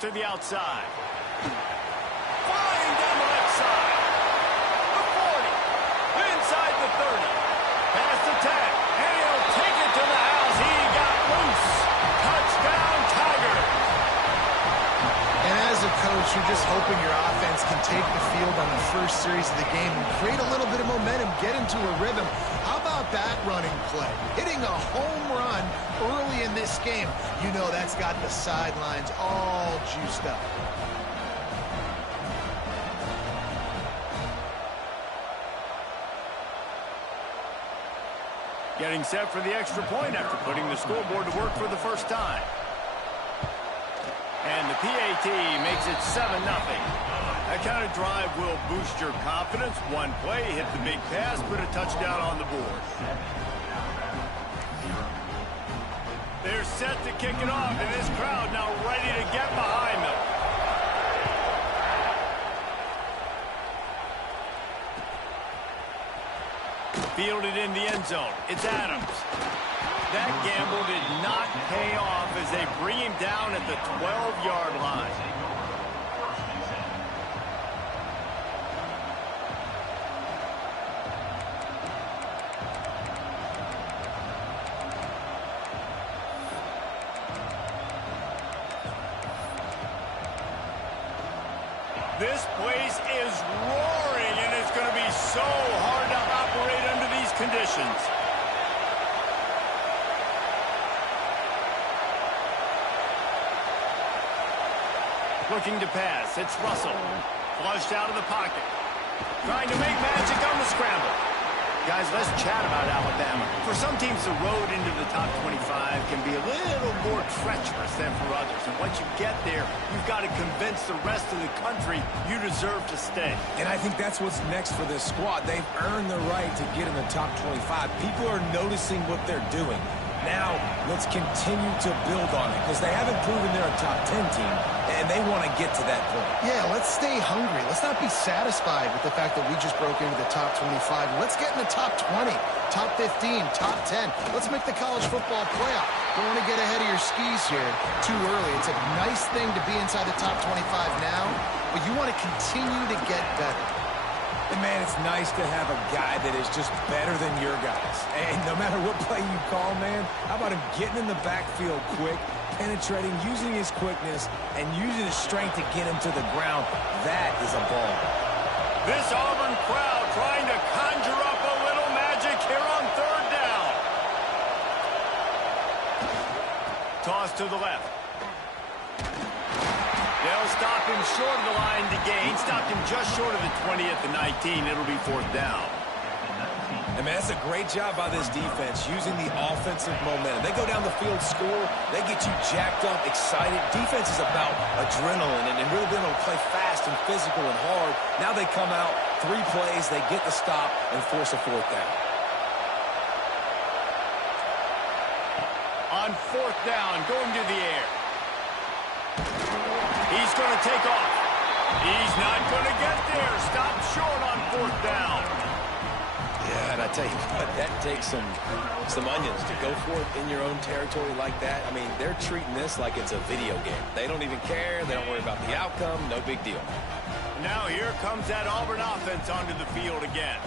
to the outside. Flying down the left side. The 40. Inside the 30. Past the 10. And he'll take it to the house. He got loose. Touchdown, Tigers. And as a coach, you're just hoping your offense can take the field on the first series of the game and create a little bit of momentum, get into a rhythm. How about that running play? Hitting a home run early in this game. You know that's got the sidelines all juiced up. Getting set for the extra point after putting the scoreboard to work for the first time. And the PAT makes it 7-0. That kind of drive will boost your confidence. One play, hit the big pass, put a touchdown on the board. They're set to kick it off, and this crowd now ready to get behind them. Fielded in the end zone. It's Adams. That gamble did not pay off as they bring him down at the 12-yard line. This place is roaring, and it's going to be so hard to operate under these conditions. Looking to pass. It's Russell. Flushed out of the pocket. Trying to make magic on the scramble. Guys, let's chat about Alabama. For some teams, the road into the top 25 can be a little more treacherous than for others. And once you get there, you've got to convince the rest of the country you deserve to stay. And I think that's what's next for this squad. They've earned the right to get in the top 25. People are noticing what they're doing. Now, let's continue to build on it because they haven't proven they're a top 10 team, and they want to get to that point. Yeah, let's stay hungry. Let's not be satisfied with the fact that we just broke into the top 25. Let's get in the top 20, top 15, top 10. Let's make the college football playoff. Don't want to get ahead of your skis here too early. It's a nice thing to be inside the top 25 now, but you want to continue to get better. And, man, it's nice to have a guy that is just better than your guys. And no matter what play you call, man, how about him getting in the backfield quick, penetrating, using his quickness, and using his strength to get him to the ground? That is a ball. This Auburn crowd trying to conjure up a little magic here on third down. Toss to the left. They'll stop him short of the line to gain. Stopped him just short of the 20 at the 19. It'll be fourth down. And, man, that's a great job by this defense, using the offensive momentum. They go down the field, score, they get you jacked up, excited. Defense is about adrenaline and really being able to play fast and physical and hard. Now they come out, 3 plays, they get the stop and force a fourth down. On fourth down, going to the air. He's going to take off. He's not going to get there. Stop short on fourth down. Yeah, and I tell you what, that takes some onions to go for it in your own territory like that. I mean, they're treating this like it's a video game. They don't even care. They don't worry about the outcome. No big deal. Now here comes that Auburn offense onto the field again.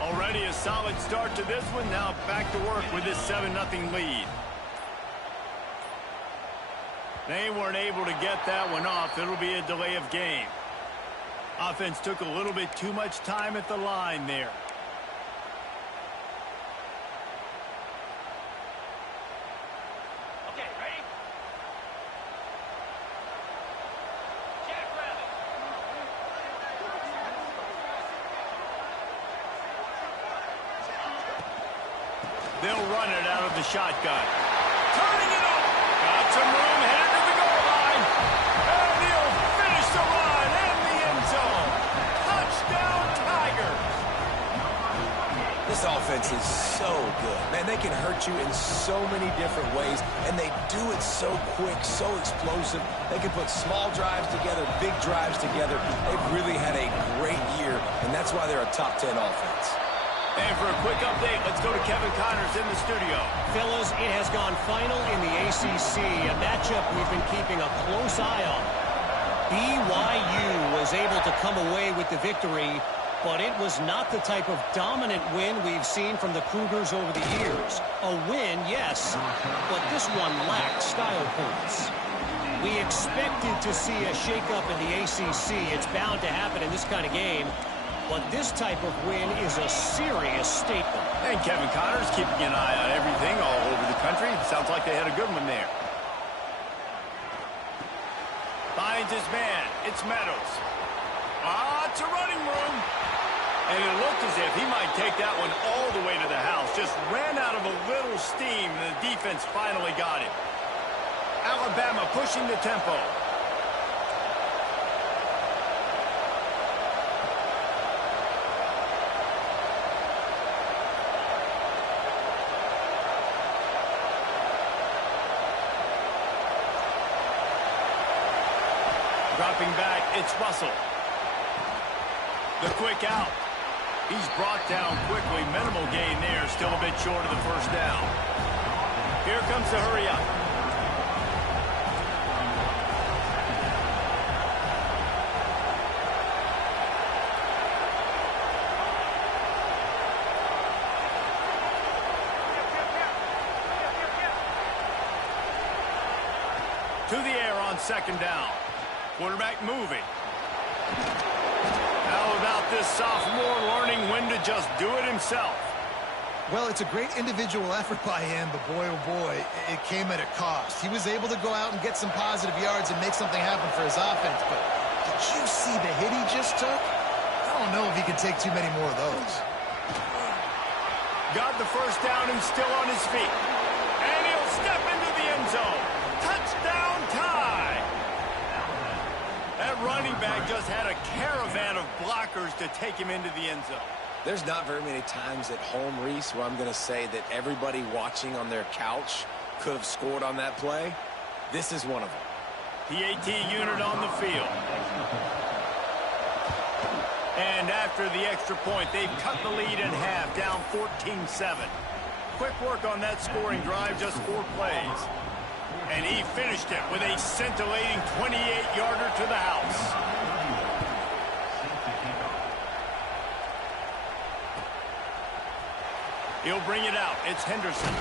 Already a solid start to this one. Now back to work with this 7-0 lead. They weren't able to get that one off. It'll be a delay of game. Offense took a little bit too much time at the line there. Okay, ready? Jackrabbit. They'll run it out of the shotgun. Turning it up. Got some room, headed to the goal line. And he'll finish the run in the end zone. Touchdown, Tigers. This offense is so good. Man, they can hurt you in so many different ways, and they do it so quick, so explosive. They can put small drives together, big drives together. They've really had a great year, and that's why they're a top 10 offense. And for a quick update, let's go to Kevin Connors in the studio. Fellas, it has gone final in the ACC, a matchup we've been keeping a close eye on. BYU was able to come away with the victory, but it was not the type of dominant win we've seen from the Cougars over the years. A win, yes, but this one lacked style points. We expected to see a shakeup in the ACC. It's bound to happen in this kind of game. But this type of win is a serious statement. And Kevin Connor's keeping an eye on everything all over the country. Sounds like they had a good one there. Finds his man. It's Meadows. It's a running room. And it looked as if he might take that one all the way to the house. Just ran out of a little steam, and the defense finally got him. Alabama pushing the tempo. Dropping back, it's Russell. The quick out. He's brought down quickly. Minimal gain there. Still a bit short of the first down. Here comes the hurry up. To the air on second down. Quarterback moving. How about this sophomore learning when to just do it himself? Well, it's a great individual effort by him, but boy, oh boy, it came at a cost. He was able to go out and get some positive yards and make something happen for his offense, but did you see the hit he just took? I don't know if he can take too many more of those. Got the first down and still on his feet. And he'll step into the end zone. Touchdown tie! That running back just had a caravan of blockers to take him into the end zone. There's not very many times at home, Reese, where I'm going to say that everybody watching on their couch could have scored on that play. This is one of them. The AT unit on the field. And after the extra point, they've cut the lead in half, down 14-7. Quick work on that scoring drive, just 4 plays. And he finished it with a scintillating 28-yarder to the house. He'll bring it out. It's Henderson.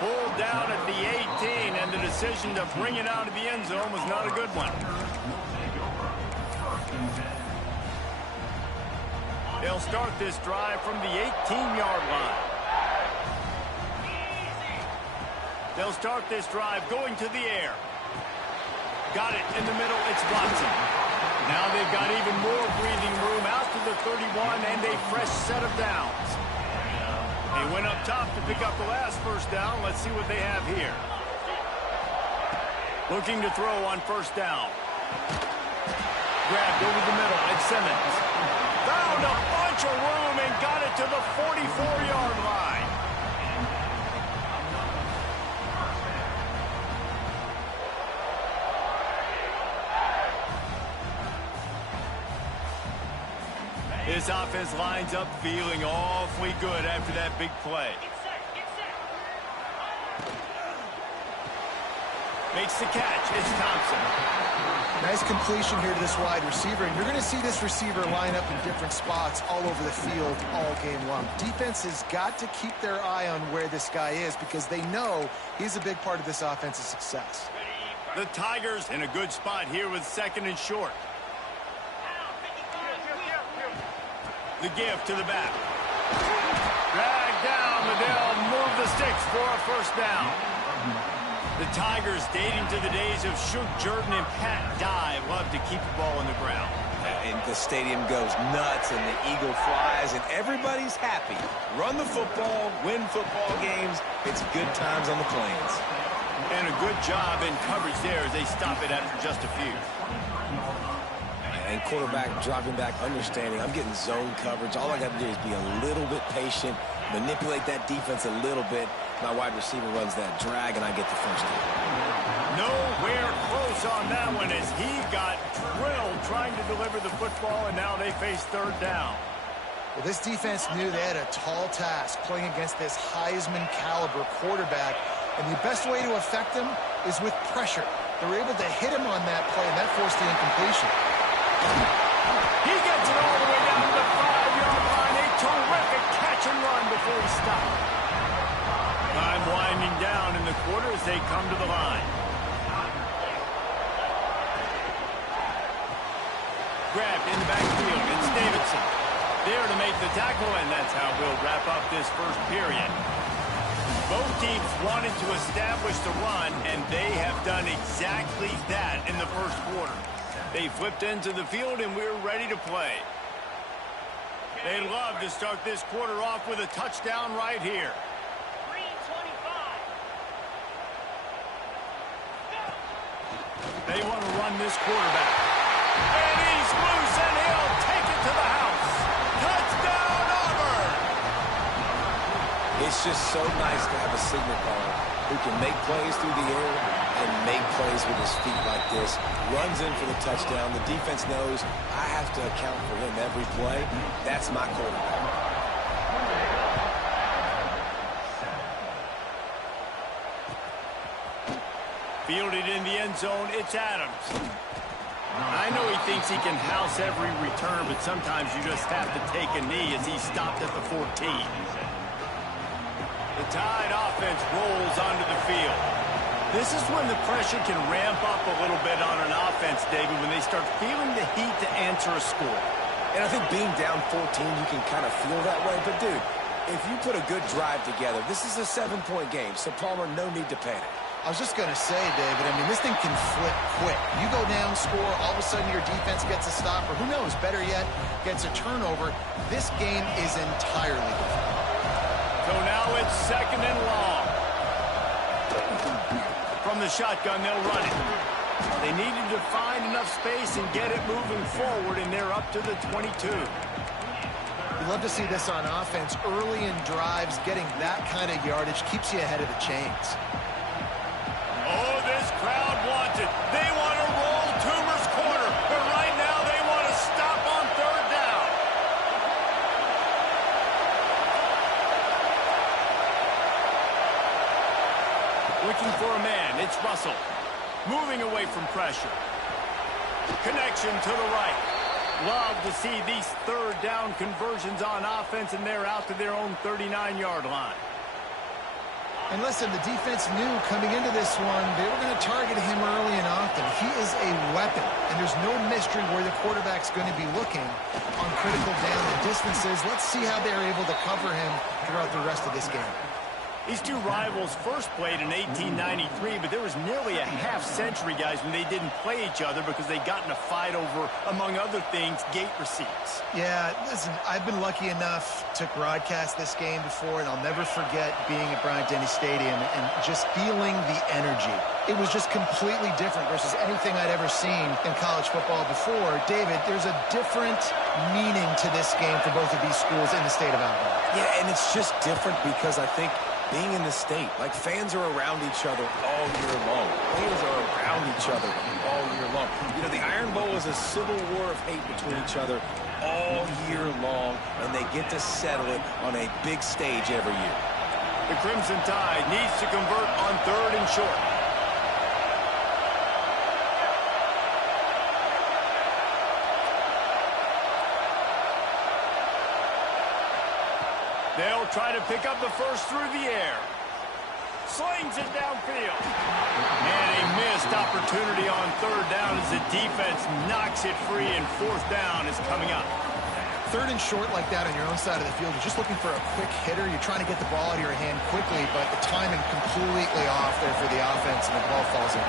Pulled down at the 18, and the decision to bring it out of the end zone was not a good one. They'll start this drive from the 18-yard line. They'll start this drive going to the air. Got it in the middle. It's Watson. Now they've got even more breathing room out to the 31 and a fresh set of downs. They went up top to pick up the last first down. Let's see what they have here. Looking to throw on first down. Grabbed over the middle. It's Simmons. Found a bunch of room and got it to the 44-yard line. This offense lines up feeling awfully good after that big play. Makes the catch. It's Thompson. Nice completion here to this wide receiver, and you're going to see this receiver line up in different spots all over the field all game long. Defense has got to keep their eye on where this guy is because they know he's a big part of this offense's success. The Tigers in a good spot here with second and short. The give to the back. Drag down. Liddell move the sticks for a first down. The Tigers, dating to the days of Shug Jordan and Pat Dye, love to keep the ball on the ground. And the stadium goes nuts, and the eagle flies, and everybody's happy. Run the football, win football games. It's good times on the plains. And a good job in coverage there as they stop it after just a few. And quarterback dropping back, understanding I'm getting zone coverage. All I got to do is be a little bit patient, manipulate that defense a little bit. My wide receiver runs that drag, and I get the first down. Nowhere close on that one as he got drilled trying to deliver the football, and now they face third down. Well, this defense knew they had a tall task playing against this Heisman caliber quarterback, and the best way to affect him is with pressure. They were able to hit him on that play, and that forced the incompletion. He gets it all the way down to the 5-yard line. A terrific catch and run before he stopped. Time winding down in the quarter as they come to the line. Grabbed in the backfield. It's Davidson. There to make the tackle, and that's how we'll wrap up this first period. Both teams wanted to establish the run, and they have done exactly that in the first quarter. They flipped into the field, and we're ready to play. They love to start this quarter off with a touchdown right here. 3:25. They want to run this quarterback. And he's loose, and he'll take it to the house. Touchdown, Auburn! It's just so nice to have a signal caller who can make plays through the air and make plays with his feet like this. Runs in for the touchdown. The defense knows I have to account for him every play. That's my quarterback. Fielded in the end zone, it's Adams. I know he thinks he can house every return, but sometimes you just have to take a knee as he stopped at the 14. The Tide offense rolls onto the field. This is when the pressure can ramp up a little bit on an offense, David, when they start feeling the heat to answer a score. And I think being down 14, you can kind of feel that way. But, dude, if you put a good drive together, this is a 7-point game, so Palmer, no need to panic. I was just going to say, David, I mean, this thing can flip quick. You go down, score, all of a sudden your defense gets a stop, or who knows, better yet, gets a turnover. This game is entirely different. So now it's second and long. From the shotgun, they'll run it. They needed to find enough space and get it moving forward, and they're up to the 22. You love to see this on offense. Early in drives, getting that kind of yardage keeps you ahead of the chains. Oh, this crowd wants it. They want to roll Toomer's corner, but right now they want to stop on third down. Looking for a man, it's Russell. Moving away from pressure. Connection to the right. Love to see these third down conversions on offense, and they're out to their own 39-yard line. And listen, the defense knew coming into this one, they were going to target him early and often. He is a weapon, and there's no mystery where the quarterback's going to be looking on critical down and distances. Let's see how they're able to cover him throughout the rest of this game. These two rivals first played in 1893, but there was nearly a half-century, guys, when they didn't play each other because they got in a fight over, among other things, gate receipts. Yeah, listen, I've been lucky enough to broadcast this game before, and I'll never forget being at Bryant-Denny Stadium and just feeling the energy. It was just completely different versus anything I'd ever seen in college football before. David, there's a different meaning to this game for both of these schools in the state of Alabama. Yeah, and it's just different because I think being in the state, like fans are around each other all year long. Players are around each other all year long. You know, the Iron Bowl is a civil war of hate between each other all year long, and they get to settle it on a big stage every year. The Crimson Tide needs to convert on third and short. They'll try to pick up the first through the air. Slings it downfield. And a missed opportunity on third down as the defense knocks it free, and fourth down is coming up. Third and short like that on your own side of the field, you're just looking for a quick hitter. You're trying to get the ball out of your hand quickly, but the timing completely off there for the offense, and the ball falls in.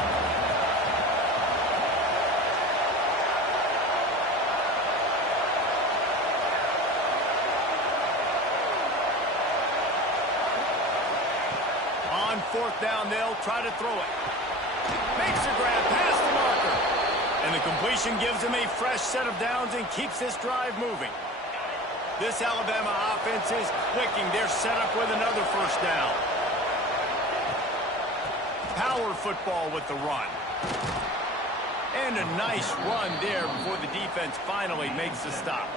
Fourth down, they'll try to throw it. Makes the grab past the marker. And the completion gives him a fresh set of downs and keeps this drive moving. This Alabama offense is clicking. They're set up with another first down. Power football with the run. And a nice run there before the defense finally makes the stop.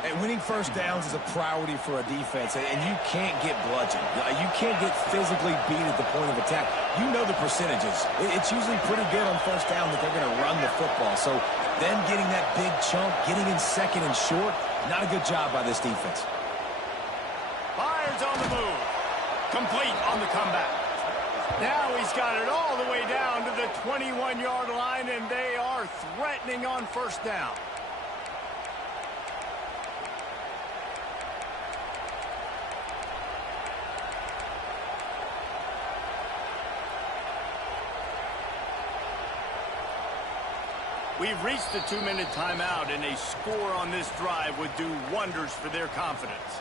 Hey, Hey, winning first downs is a priority for a defense, and you can't get bludgeoned. You can't get physically beat at the point of attack. You know the percentages. It's usually pretty good on first down that they're going to run the football. So then getting that big chunk, getting in second and short, not a good job by this defense. Fires on the move. Complete on the comeback. Now he's got it all the way down to the 21-yard line, and they are threatening on first down. We've reached the 2-minute timeout, and a score on this drive would do wonders for their confidence.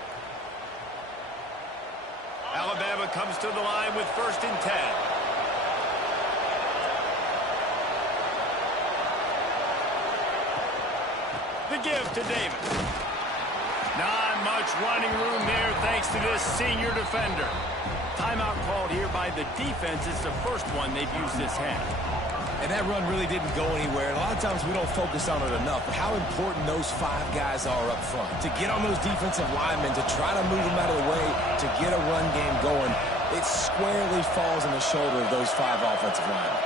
Alabama comes to the line with 1st and 10. The give to Davis. Not much running room there thanks to this senior defender. Timeout called here by the defense. It's the first one they've used this half. And that run really didn't go anywhere. And a lot of times we don't focus on it enough, but how important those 5 guys are up front. To get on those defensive linemen, to try to move them out of the way, to get a run game going, it squarely falls on the shoulder of those 5 offensive linemen.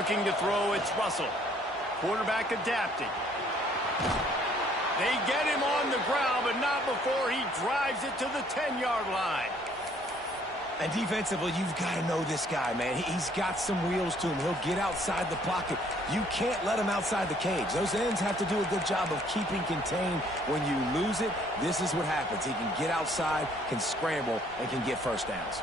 Looking to throw, it's Russell. Quarterback adapting. They get him on the ground, but not before he drives it to the 10-yard line. And defensively, you've got to know this guy, man. He's got some wheels to him. He'll get outside the pocket. You can't let him outside the cage. Those ends have to do a good job of keeping contained. When you lose it, this is what happens. He can get outside, can scramble, and can get first downs.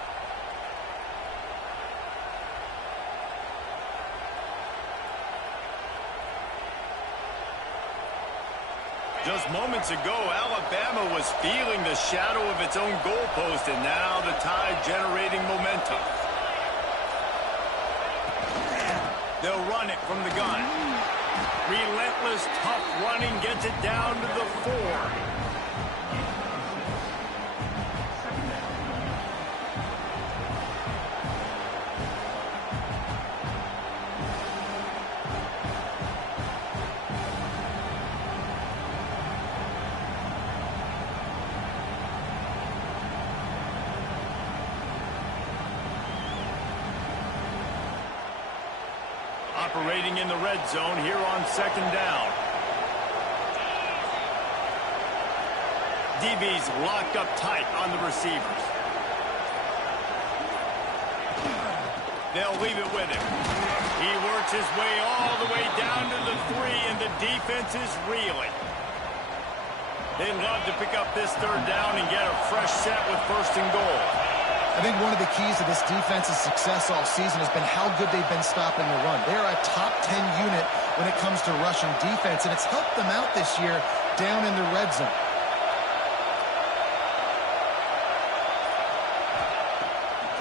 Just moments ago, Alabama was feeling the shadow of its own goalpost, and now the Tide generating momentum. They'll run it from the gun. Relentless, tough running gets it down to the 4. Operating in the red zone here on 2nd down. DB's locked up tight on the receivers. They'll leave it with him. He works his way all the way down to the 3, and the defense is reeling. They'd love to pick up this 3rd down and get a fresh set with 1st and goal. I think one of the keys to this defense's success all season has been how good they've been stopping the run. They're a top 10 unit when it comes to rushing defense, and it's helped them out this year down in the red zone.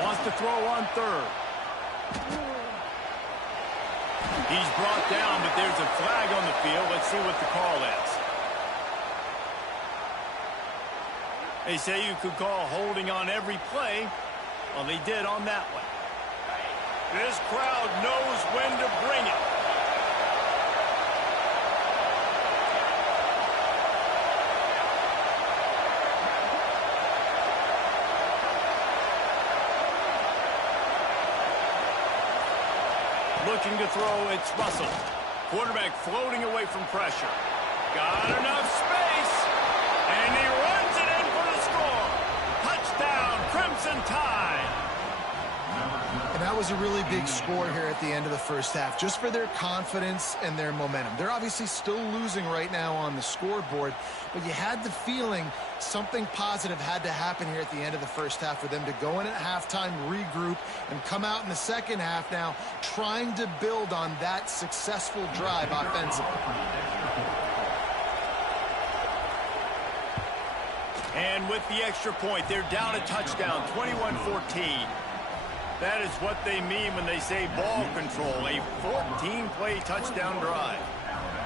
Wants to throw on 3rd. He's brought down, but there's a flag on the field. Let's see what the call is. They say you could call holding on every play. Well, they did on that one. This crowd knows when to bring it. Looking to throw, it's Russell. Quarterback floating away from pressure. Got enough space. And he runs it in for the score. Touchdown, Crimson Tide. And that was a really big score here at the end of the first half, just for their confidence and their momentum. They're obviously still losing right now on the scoreboard, but you had the feeling something positive had to happen here at the end of the first half for them to go in at halftime, regroup, and come out in the second half now trying to build on that successful drive offensively. And with the extra point, they're down a touchdown, 21-14. That is what they mean when they say ball control, a 14-play touchdown drive.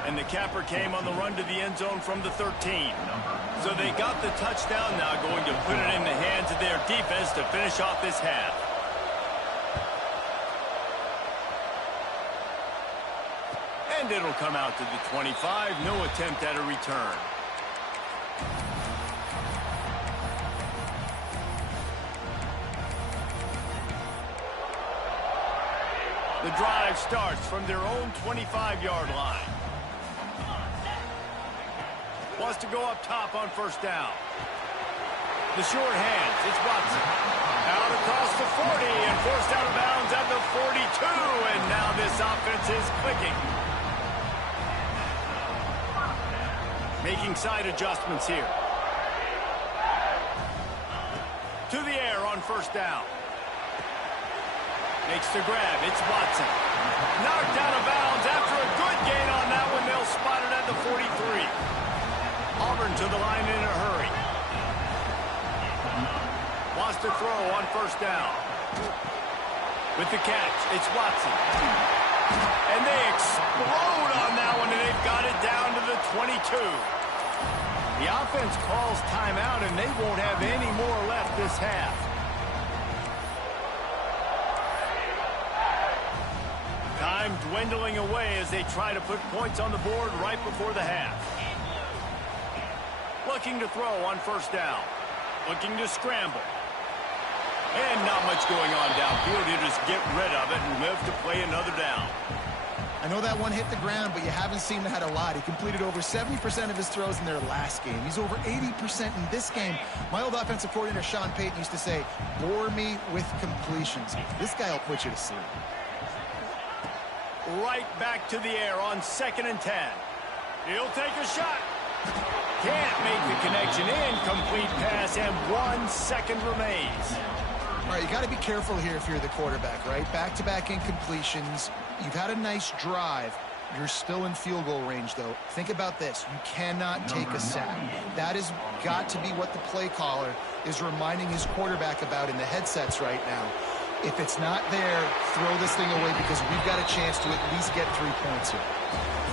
And the capper came on the run to the end zone from the 13. So they got the touchdown, now going to put it in the hands of their defense to finish off this half. And it'll come out to the 25. No attempt at a return. The drive starts from their own 25-yard line. Wants to go up top on first down. The short hands, it's Watson. Out across the 40 and forced out of bounds at the 42. And now this offense is clicking. Making side adjustments here. To the air on first down. Makes the grab. It's Watson. Knocked out of bounds after a good gain on that one. They'll spot it at the 43. Auburn to the line in a hurry. Wants to throw on first down. With the catch, it's Watson. And they explode on that one, and they've got it down to the 22. The offense calls timeout, and they won't have any more left this half. Time dwindling away as they try to put points on the board right before the half. Looking to throw on first down. Looking to scramble. And not much going on downfield. He'll just get rid of it and live to play another down. I know that one hit the ground, but you haven't seen that a lot. He completed over 70% of his throws in their last game. He's over 80% in this game. My old offensive coordinator, Sean Payton, used to say, bore me with completions. This guy will put you to sleep. Right back to the air on 2nd and 10. He'll take a shot. Can't make the connection. Incomplete pass, and 1 second remains. All right, you got to be careful here if you're the quarterback, right? Back-to-back incompletions. You've had a nice drive. You're still in field goal range, though. Think about this. You cannot take a sack. That has got to be what the play caller is reminding his quarterback about in the headsets right now. If it's not there, throw this thing away because we've got a chance to at least get 3 points here.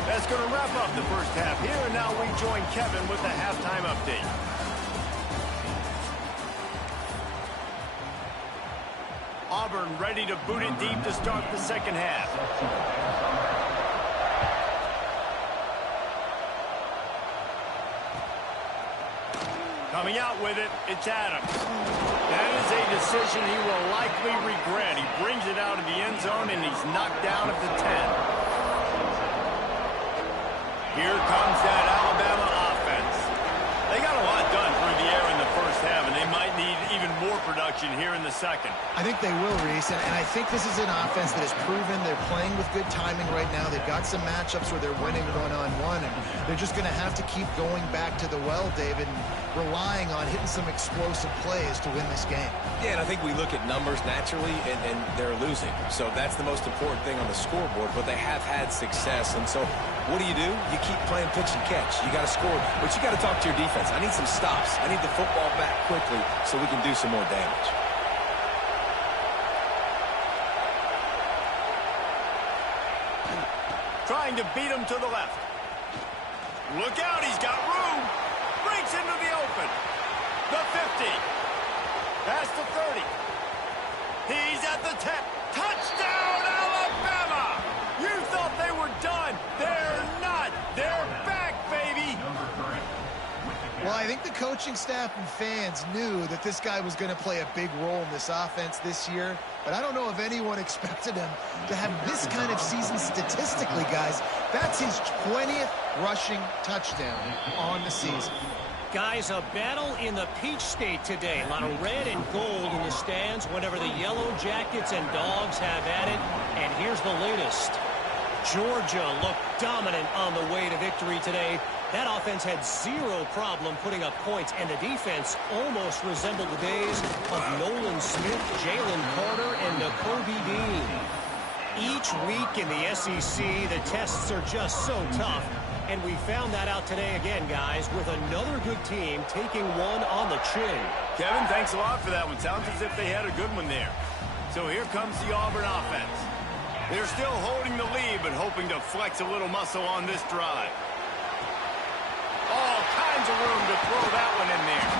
That's going to wrap up the first half here, and now we join Kevin with the halftime update. Auburn ready to boot it deep to start the second half. Coming out with it, it's Adams. That is a decision he will likely regret. He brings it out of the end zone, and he's knocked down at the 10. Here comes that Alabama offense. They got a lot done through the air in the first half, and they might need even more production here in the second. I think they will, Reese, and I think this is an offense that has proven they're playing with good timing right now. They've got some matchups where they're winning one-on-one, and they're just going to have to keep going back to the well, David, and relying on hitting some explosive plays to win this game. Yeah, and I think we look at numbers naturally, and they're losing. So that's the most important thing on the scoreboard, but they have had success. And so what do? You keep playing pitch and catch. You got to score, but you got to talk to your defense. I need some stops. I need the football back quickly so we can do some more damage. Trying to beat him to the left. Look out, he's got room. Breaks into the open. The 50. Past the 30. He's at the 10. Touchdown, Alabama! You thought they were done. They're not. They're back, baby. Well, I think the coaching staff and fans knew that this guy was going to play a big role in this offense this year, but I don't know if anyone expected him to have this kind of season statistically, guys. That's his 20th rushing touchdown on the season. Guys, a battle in the Peach State today. A lot of red and gold in the stands whenever the Yellow Jackets and Dogs have at it. And here's the latest. Georgia looked dominant on the way to victory today. That offense had zero problem putting up points, and the defense almost resembled the days of Nolan Smith, Jalen Carter, and Nakobe Dean. Each week in the SEC, the tests are just so tough. And we found that out today again, guys, with another good team taking one on the chin. Kevin, thanks a lot for that one. Sounds as if they had a good one there. So here comes the Auburn offense. They're still holding the lead, but hoping to flex a little muscle on this drive. All kinds of room to throw that one in there.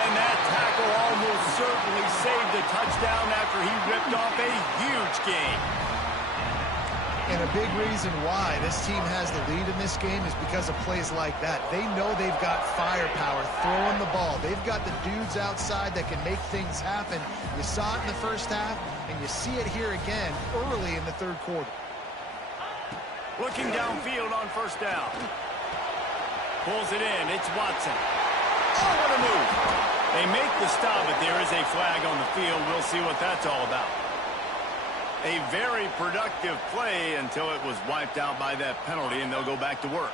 And that tackle almost certainly saved a touchdown after he ripped off a huge gain. And a big reason why this team has the lead in this game is because of plays like that. They know they've got firepower throwing the ball. They've got the dudes outside that can make things happen. You saw it in the first half, and you see it here again early in the third quarter. Looking downfield on first down. Pulls it in. It's Watson. Oh, what a move. They make the stop, but there is a flag on the field. We'll see what that's all about. A very productive play until it was wiped out by that penalty, and they'll go back to work.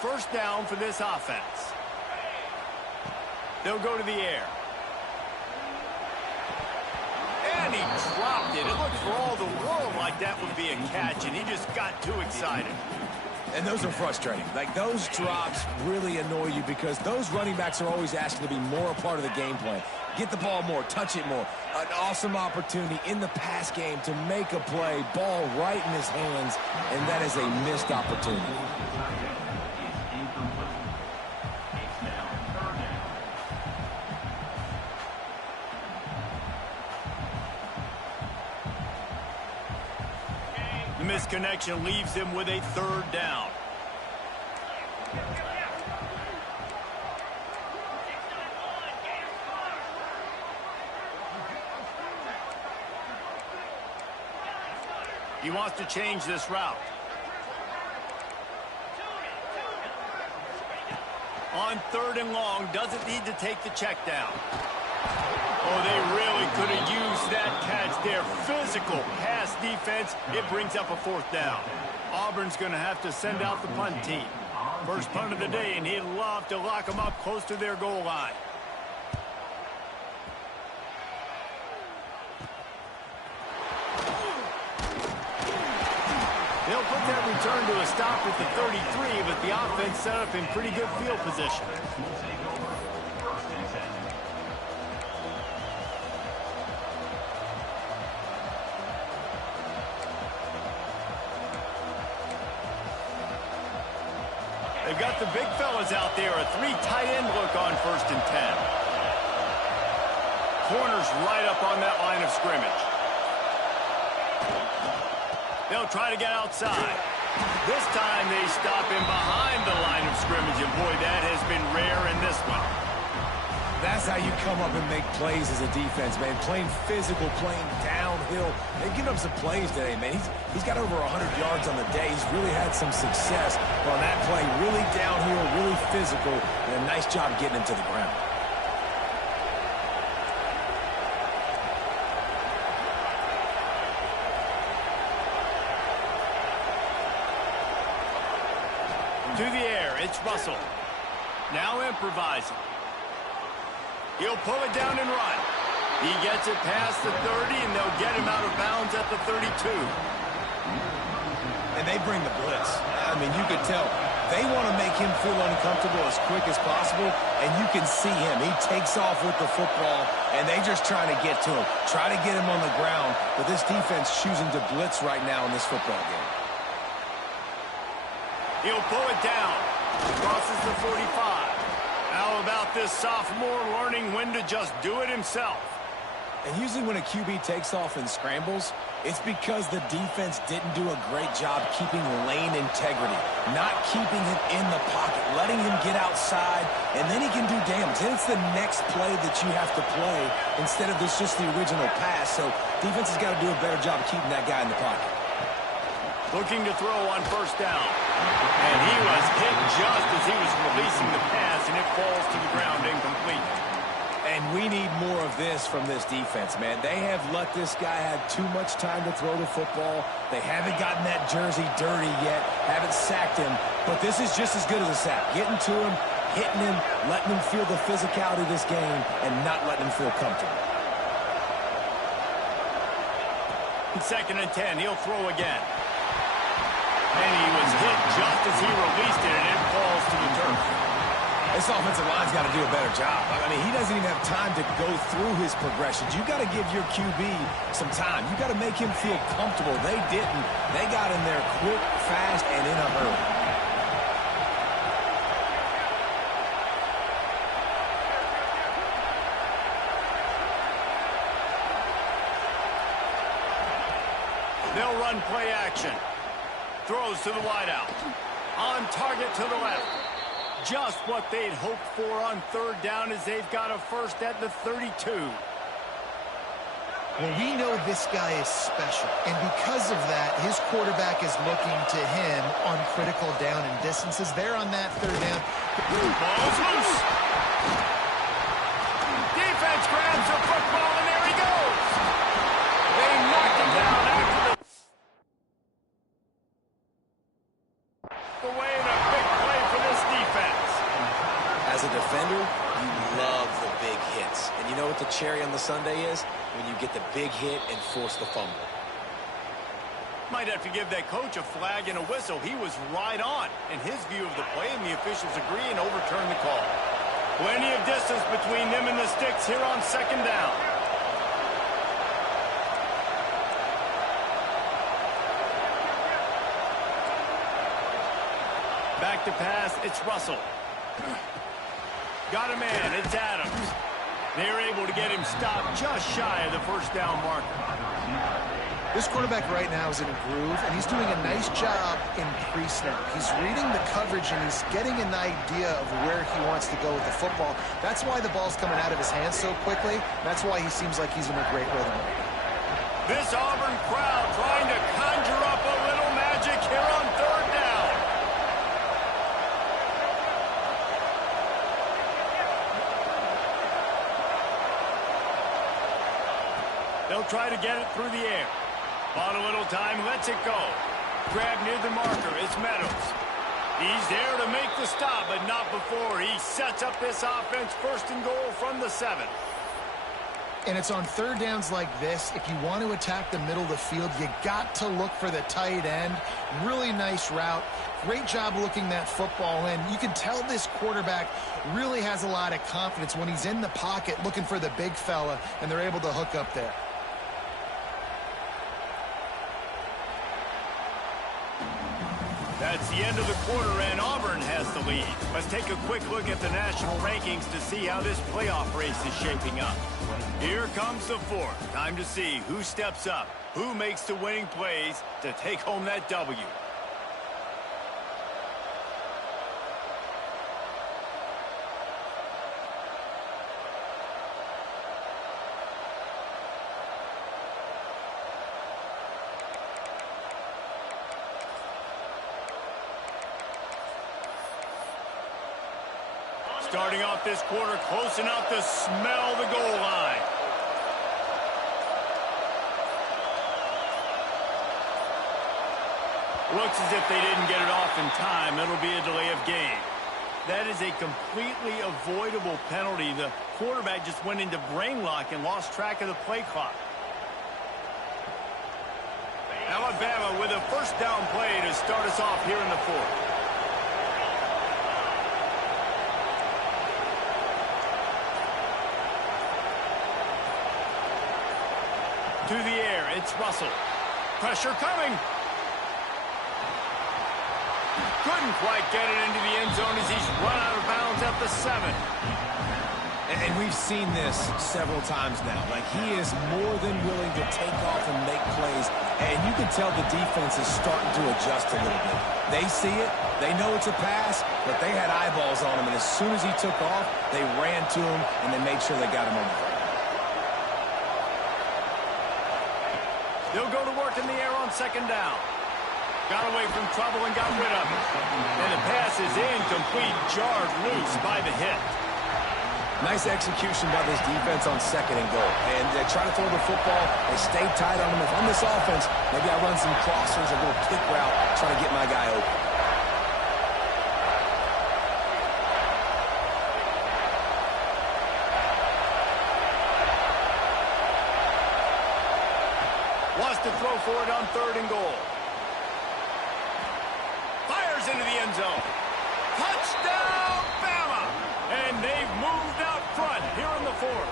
First down for this offense. They'll go to the air. And he dropped it. It looked for all the world like that would be a catch, and he just got too excited. And those are frustrating. Like, those drops really annoy you because those running backs are always asking to be more a part of the game plan. Get the ball more, touch it more. An awesome opportunity in the pass game to make a play, ball right in his hands, and that is a missed opportunity. The misconnection leaves him with a third down. He wants to change this route. On third and long, doesn't need to take the check down. Oh, they really could have used that catch there. Physical pass defense. It brings up a fourth down. Auburn's going to have to send out the punt team. First punt of the day, and he'd love to lock them up close to their goal line. They'll put that return to a stop at the 33, but the offense set up in pretty good field position. They've got the big fellas out there. A three tight end look on 1st and 10. Corners right up on that line of scrimmage. They'll try to get outside. This time they stop him behind the line of scrimmage, and boy, that has been rare in this one. That's how you come up and make plays as a defense, man. Playing physical, playing downhill. They've given up some plays today, man. He's got over 100 yards on the day. He's really had some success on that play. Really downhill, really physical, and a nice job getting him to the ground. To the air, it's Russell. Now improvising. He'll pull it down and run. He gets it past the 30, and they'll get him out of bounds at the 32. And they bring the blitz. I mean, you could tell. They want to make him feel uncomfortable as quick as possible, and you can see him. He takes off with the football, and they just trying to get to him. Try to get him on the ground, but this defense choosing to blitz right now in this football game. He'll pull it down. Crosses the 45. How about this sophomore learning when to just do it himself? And usually when a QB takes off and scrambles, it's because the defense didn't do a great job keeping lane integrity, not keeping him in the pocket, letting him get outside, and then he can do damage. Then it's the next play that you have to play instead of this just the original pass. So defense has got to do a better job of keeping that guy in the pocket. Looking to throw on 1st down. And he was hit just as he was releasing the pass, and it falls to the ground incomplete. And we need more of this from this defense, man. They have let this guy have too much time to throw the football. They haven't gotten that jersey dirty yet, haven't sacked him. But this is just as good as a sack. Getting to him, hitting him, letting him feel the physicality of this game, and not letting him feel comfortable. 2nd and 10, he'll throw again. And he was hit just as he released it, and it falls to the turf. This offensive line's got to do a better job. I mean, he doesn't even have time to go through his progressions. You got to give your QB some time. You got to make him feel comfortable. They didn't. They got in there quick, fast, and in a hurry. They'll They'll run play action. Throws to the wideout. On target to the left. Just what they'd hoped for on third down as they've got a first at the 32. Well, we know this guy is special, and because of that, his quarterback is looking to him on critical down and distances. There on that third down. Ball's loose. Defense grabs the football, and there he goes. They knocked him down after the way, and a big play for this defense. As a defender, you love the big hits. And you know what the cherry on the sundae is? When you get the big hit and force the fumble. Might have to give that coach a flag and a whistle. He was right on in his view of the play, and the officials agree and overturn the call. Plenty of distance between them and the sticks here on second down. Back to pass, it's Russell. Got a man, it's Adams. They're able to get him stopped just shy of the first down marker. This quarterback right now is in a groove, and he's doing a nice job in pre-snap. He's reading the coverage, and he's getting an idea of where he wants to go with the football. That's why the ball's coming out of his hands so quickly. That's why he seems like he's in a great rhythm. This Auburn crowd trying to conjure up a little magic here on third down. They'll try to get it through the air. Bought a little time, lets it go. Grab near the marker, it's Meadows. He's there to make the stop, but not before. He sets up this offense first and goal from the 7. And it's on third downs like this. If you want to attack the middle of the field, you got to look for the tight end. Really nice route. Great job looking that football in. You can tell this quarterback really has a lot of confidence when he's in the pocket looking for the big fella, and they're able to hook up there. That's the end of the quarter, and Auburn has the lead. Let's take a quick look at the national rankings to see how this playoff race is shaping up. Here comes the fourth. Time to see who steps up, who makes the winning plays to take home that W. Starting off this quarter close enough to smell the goal line. Looks as if they didn't get it off in time. It'll be a delay of game. That is a completely avoidable penalty. The quarterback just went into brain lock and lost track of the play clock. Alabama with a first down play to start us off here in the fourth. To the air, it's Russell. Pressure coming. Couldn't quite get it into the end zone as he's run out of bounds at the 7. And we've seen this several times now. Like, he is more than willing to take off and make plays. And you can tell the defense is starting to adjust a little bit. They see it. They know it's a pass, but they had eyeballs on him. And as soon as he took off, they ran to him, and they made sure they got him on the field. They'll go to work in the air on second down. Got away from trouble and got rid of it. And the pass is incomplete, jarred loose by the hit. Nice execution by this defense on second and goal. And they try to throw the football. They stay tight on him. If I'm this offense, maybe I run some crossers, a little kick route, try to get my guy open. Wants to throw for it on third and goal. Fires into the end zone. Touchdown, Bama! And they've moved out front here in the fourth.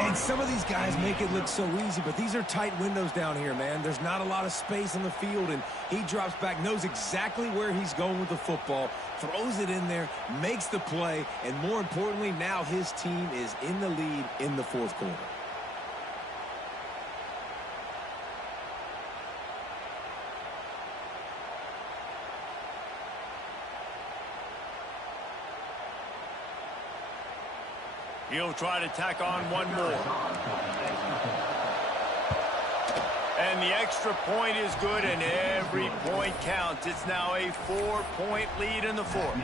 And some of these guys make it look so easy, but these are tight windows down here, man. There's not a lot of space on the field, and he drops back, knows exactly where he's going with the football, throws it in there, makes the play, and more importantly, now his team is in the lead in the fourth quarter. He'll try to tack on one more. And the extra point is good, and every point counts. It's now a 4-point lead in the fourth.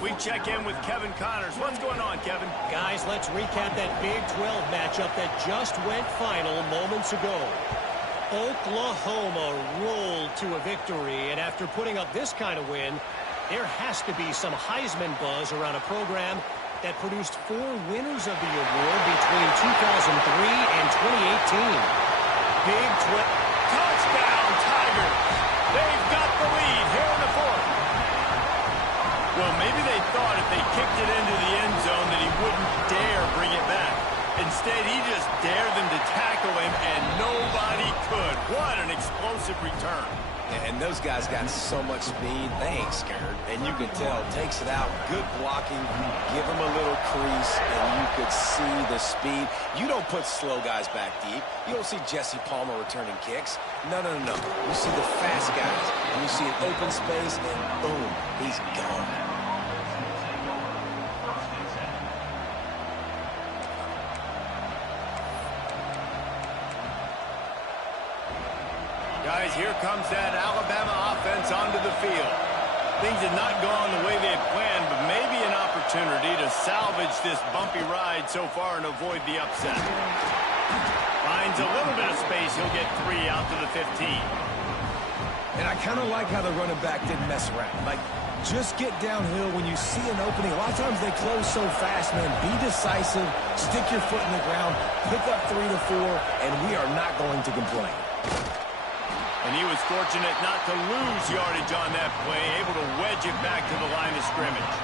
We check in with Kevin Connors. What's going on, Kevin? Guys, let's recap that Big 12 matchup that just went final moments ago. Oklahoma rolled to a victory, and after putting up this kind of win, there has to be some Heisman buzz around a program that produced 4 winners of the award between 2003 and 2018. Big 12 touchdown, Tigers. They've got the lead here in the fourth. Well, maybe they thought if they kicked it into the end zone that he wouldn't dare bring it back. Instead, he just dared them to tackle him, and nobody could. What an explosive return. And those guys got so much speed, they ain't scared. And you can tell, takes it out, good blocking, give him a little crease, and you could see the speed. You don't put slow guys back deep. You don't see Jesse Palmer returning kicks. No. You see the fast guys, and you see an open space, and boom, he's gone. Guys, here comes that Alabama offense onto the field. Things had not gone the way they had planned, but maybe an opportunity to salvage this bumpy ride so far and avoid the upset. Finds a little bit of space. He'll get 3 out to the 15. And I kind of like how the running back didn't mess around. Like, just get downhill when you see an opening. A lot of times they close so fast, man. Be decisive, stick your foot in the ground, pick up 3 to 4, and we are not going to complain. And he was fortunate not to lose yardage on that play, able to wedge it back to the line of scrimmage.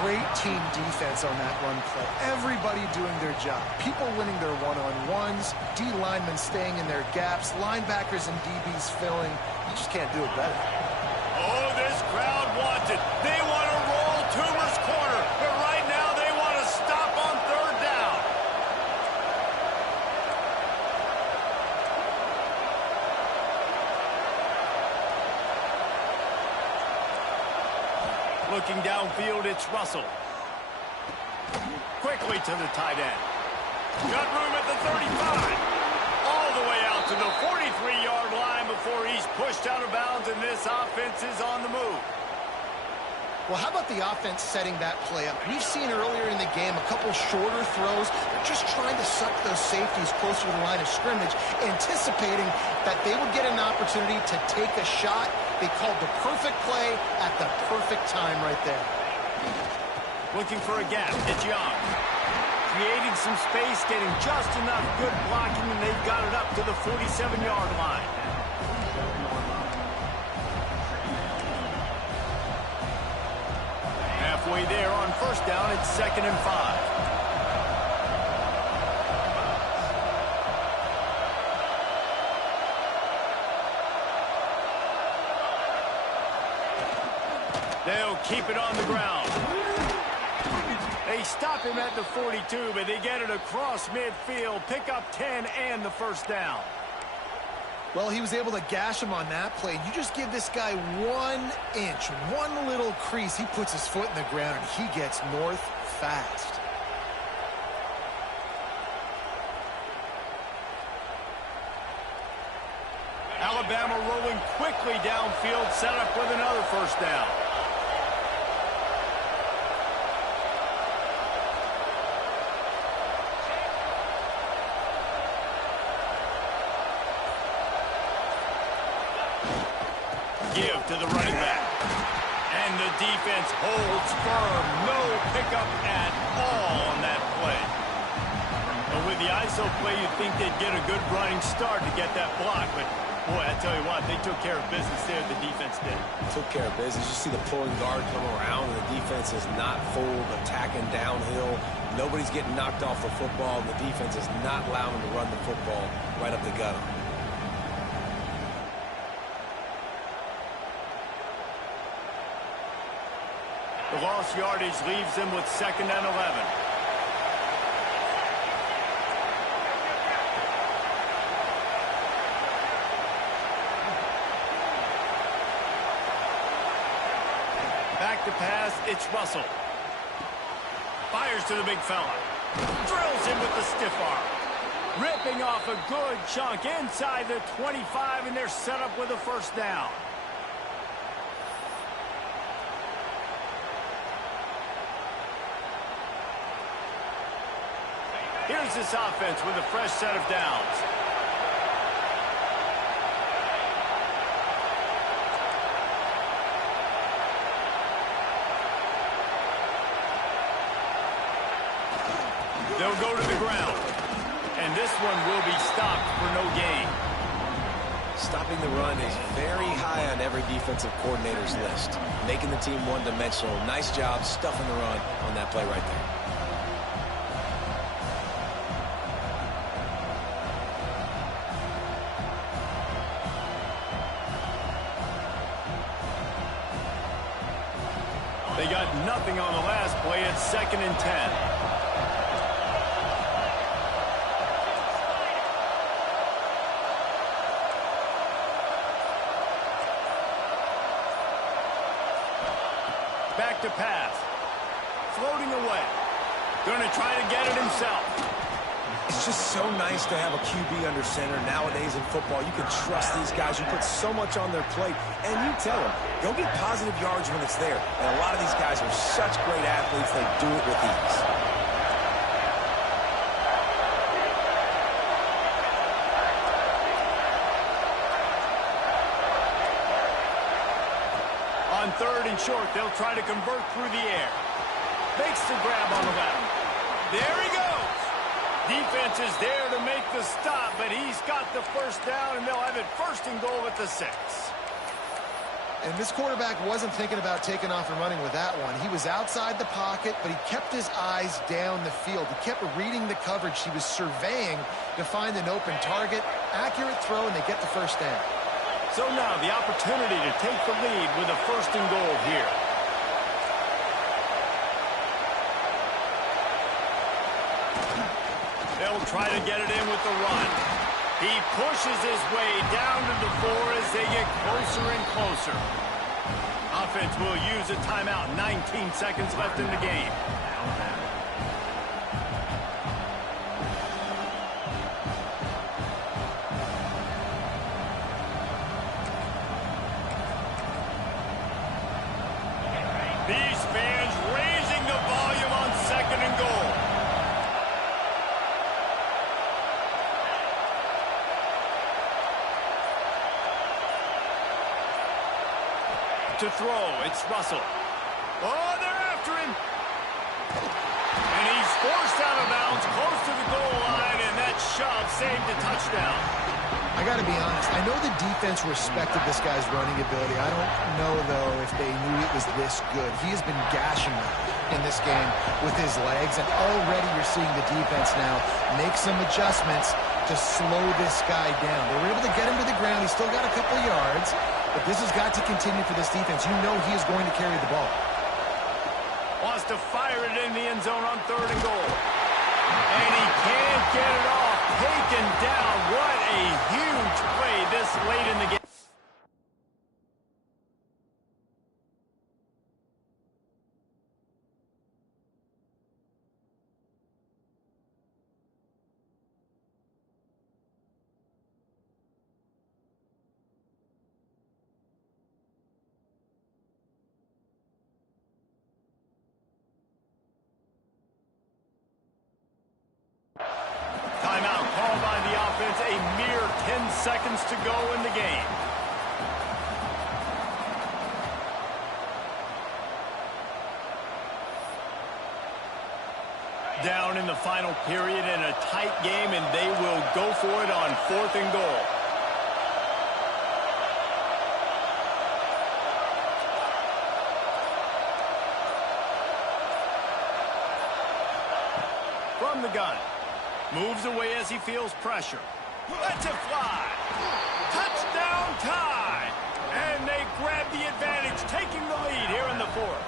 Great team defense on that run play. Everybody doing their job. People winning their one-on-ones, D linemen staying in their gaps, linebackers and DBs filling. You just can't do it better. Oh, this crowd wants it. They want to roll Toomer's corner, but right now they want to stop on third down. Looking downfield, it's Russell. Quickly to the tight end. Got room at the 35. All the way out to the 43-yard line before he's pushed out of bounds, and this offense is on the move. Well, how about the offense setting that play up? We've seen earlier in the game a couple shorter throws. They're just trying to suck those safeties closer to the line of scrimmage, anticipating that they would get an opportunity to take a shot. They called the perfect play at the perfect time right there. Looking for a gap. It's Young. Creating some space, getting just enough good blocking, and they've got it up to the 47-yard line. Halfway there on first down, it's 2nd and 5. They'll keep it on the ground. They stop him at the 42, but they get it across midfield, pick up 10 and the first down. Well, he was able to gash him on that play. You just give this guy 1 inch, one little crease, he puts his foot in the ground, and he gets north fast. Alabama rolling quickly downfield, set up with another first down. Give to the running back. And the defense holds firm. No pickup at all on that play. But with the ISO play, you'd think they'd get a good running start to get that block. But, boy, I tell you what, they took care of business there. The defense did. Took care of business. You see the pulling guard come around, and the defense is not full, attacking downhill. Nobody's getting knocked off the football, and the defense is not allowing them to run the football right up the gut. The lost yardage leaves them with 2nd and 11. Back to pass, it's Russell. Fires to the big fella. Drills him with the stiff arm. Ripping off a good chunk inside the 25, and they're set up with a first down. Here's this offense with a fresh set of downs. They'll go to the ground. And this one will be stopped for no gain. Stopping the run is very high on every defensive coordinator's list. Making the team one-dimensional. Nice job stuffing the run on that play right there. They got nothing on the last play. It's 2nd and 10. Back to pass. Floating away. Going to try to get it himself. It's just so nice to have a QB under center. Nowadays in football, you can trust these guys who put so much on their plate. And you tell them, go get positive yards when it's there. And a lot of these guys are such great athletes, they do it with ease. On 3rd and short, they'll try to convert through the air. Makes the grab on the left. There he goes. Defense is there to make the stop, but he's got the first down, and they'll have it 1st and goal at the 6. And this quarterback wasn't thinking about taking off and running with that one. He was outside the pocket, but he kept his eyes down the field. He kept reading the coverage. He was surveying to find an open target. Accurate throw, and they get the first down. So now the opportunity to take the lead with a 1st and goal here. They'll try to get it in with the run. He pushes his way down to the 4 as they get closer and closer. Offense will use a timeout. 19 seconds left in the game. These fans raising the volume on 2nd and goal. To throw, it's Russell. Oh, they're after him. And he's forced out of bounds close to the goal line, and that shove saved a touchdown. I got to be honest. I know the defense respected this guy's running ability. I don't know, though, if they knew it was this good. He has been gashing them in this game with his legs, and already you're seeing the defense now make some adjustments to slow this guy down. They were able to get him to the ground. He's still got a couple yards, but this has got to continue for this defense. You know he is going to carry the ball. Wants to fire it in the end zone on 3rd and goal. And he can't get it off. Taken down. What a huge play this late in the game. Timeout called by the offense. A mere 10 seconds to go in the game. Down in the final period in a tight game, and they will go for it on 4th and goal. From the gun. Moves away as he feels pressure. Lets it fly. Touchdown tie. And they grab the advantage, taking the lead here in the 4th.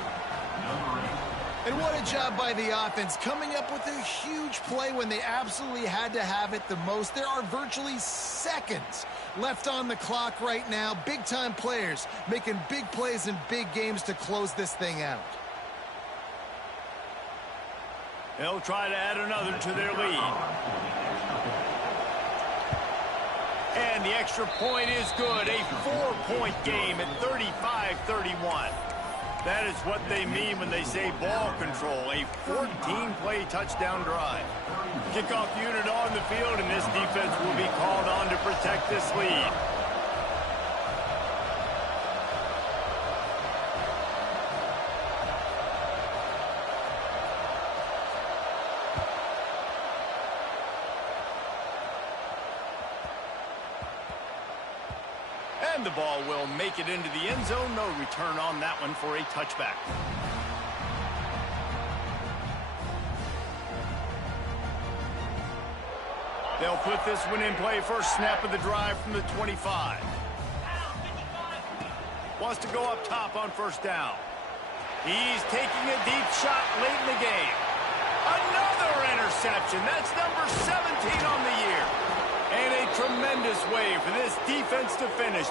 And what a job by the offense, coming up with a huge play when they absolutely had to have it the most. There are virtually seconds left on the clock right now. Big-time players making big plays in big games to close this thing out. They'll try to add another to their lead. And the extra point is good. A 4-point game at 35-31. That is what they mean when they say ball control. A 14-play touchdown drive. Kickoff unit on the field, and this defense will be called on to protect this lead. And the ball will make it into the end zone. No return on that one for a touchback. They'll put this one in play. First snap of the drive from the 25. Wants to go up top on first down. He's taking a deep shot late in the game. Another interception. That's number 17 on the year. And a tremendous way for this defense to finish.